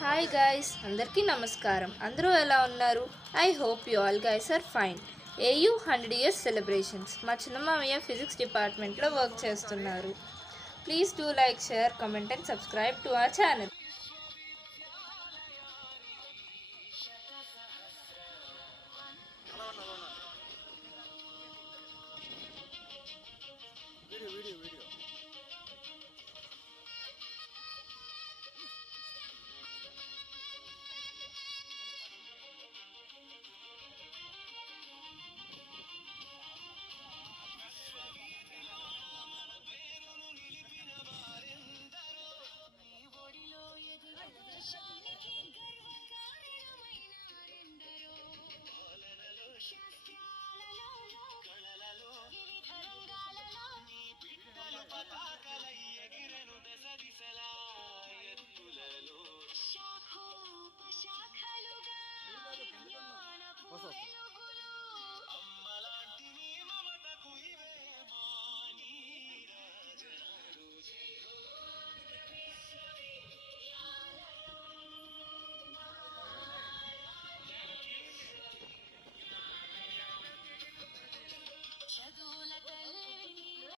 Hi guys, అందరికీ నమస్కారం. అందరూ ఎలా ఉన్నారు? I hope you all guys are fine. AU 100 years celebrations మా చిన్నమామయ్య ఫిజిక్స్ డిపార్ట్మెంట్లో వర్క్ చేస్తున్నారు. Please do like, share, comment and subscribe to our channel.